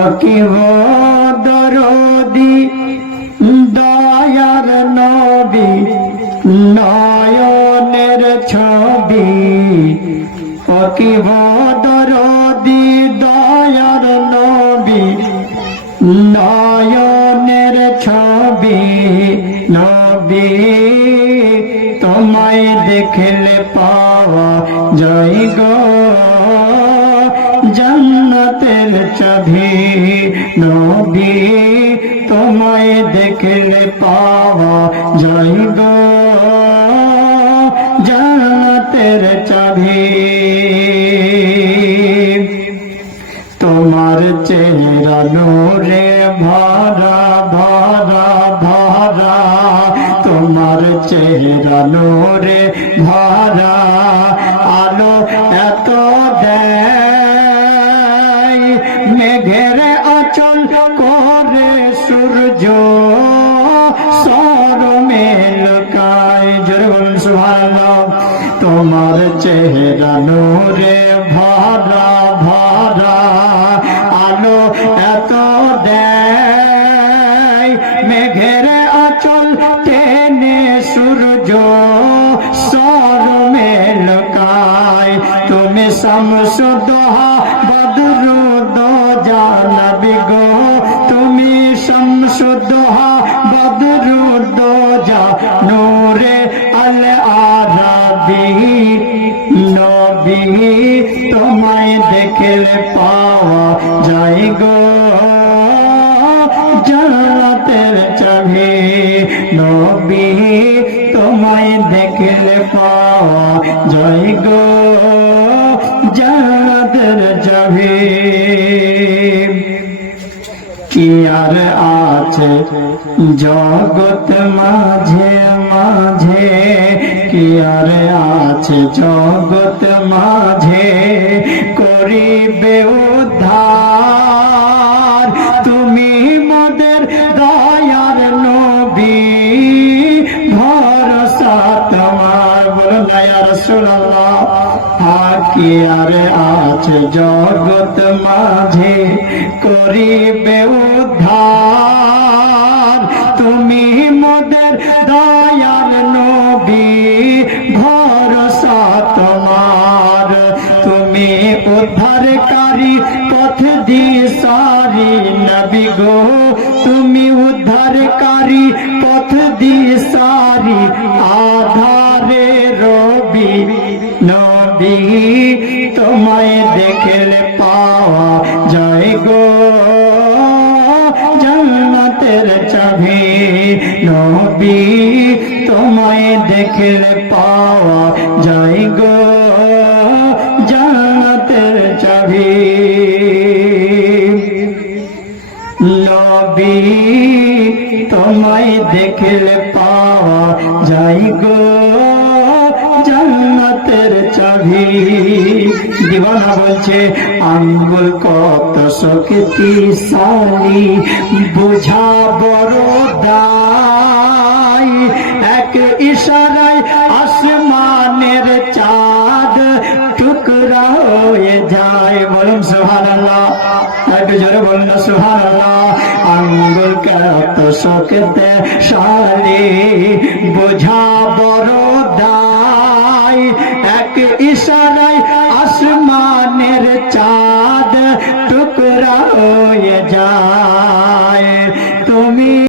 অকিব দরদি দয়ার নবী নয়নের ছবি অকিব দরদি দয়ার নবী নয়নের ছবি নবী তোমায় দেখলে পাওয়া যায় গো জান্নাতের চাবি নবী তোমায় দেখলে পাওয়া যায় গো জান্নাতের চাবি তোমার চেহারা নূরে ভরা ভরা ভরা তোমার চেহারা নূরে ভরা আলো এত দেয় মেঘের আঁচল করে সূর্য সরমে লুকায় জোরে বলুন সুবহানাল্লাহ তোমার চেহারা নূরে ভরা ভরা আলো এত দেয় মেঘের আঁচল টেনে সূর্য সরমে লুকায় তুমি শামসুদ্দোহা বদরুদ্দোজা নবী গো তুমি শামসুদ্দোহা বদরুদ্দোজা নূরে আল আরাবী নবী তোমায় দেখলে পাওয়া যায় গো জান্নাতের চাবি নবী তোমায় দেখলে পাওয়া যায় গো জান্নাতের চাবি কি আর আছে জগৎ মাঝে মাঝে কি আর আছে জগৎ মাঝে করিবে উদ্ধার তুমি মোদের দয়ার নবী ভরসা তোমার বলুন ইয়া রাসূলুল্লাহ কি আর আছে জগৎ মাঝে করিবে উদ্ধার তুমি মোদের দয়ার নবী ভরসা তোমার তুমি উদ্ধারকারী পথ দিশারি নবী গো তুমি উদ্ধারকারী পথ দিশারি আধারে রবি নবী তোমায় দেখলে পাওয়া যায় গো জান্নাতের চাবি নবী তোমায় দেখলে পাওয়া যায় গো জান্নাতের চাবি নবী তোমায় দেখলে পাওয়া যায় গো জান্নাতের চাবি দিওয়ানা বলছে আঙ্গুল কত শক্তিশালী বুঝা বড় দায় এক ইশারায় আসমানের চাঁদ টুকরা হয়ে যায় বলুন সুবহানাল্লাহ একটু জোরে বলুন না সুবহানাল্লাহ আঙ্গুল কত শক্তিশালী বুঝা বড় দায় এক ইশারায় আসমানের চাঁদ টুকরা হয়ে যায় তুমি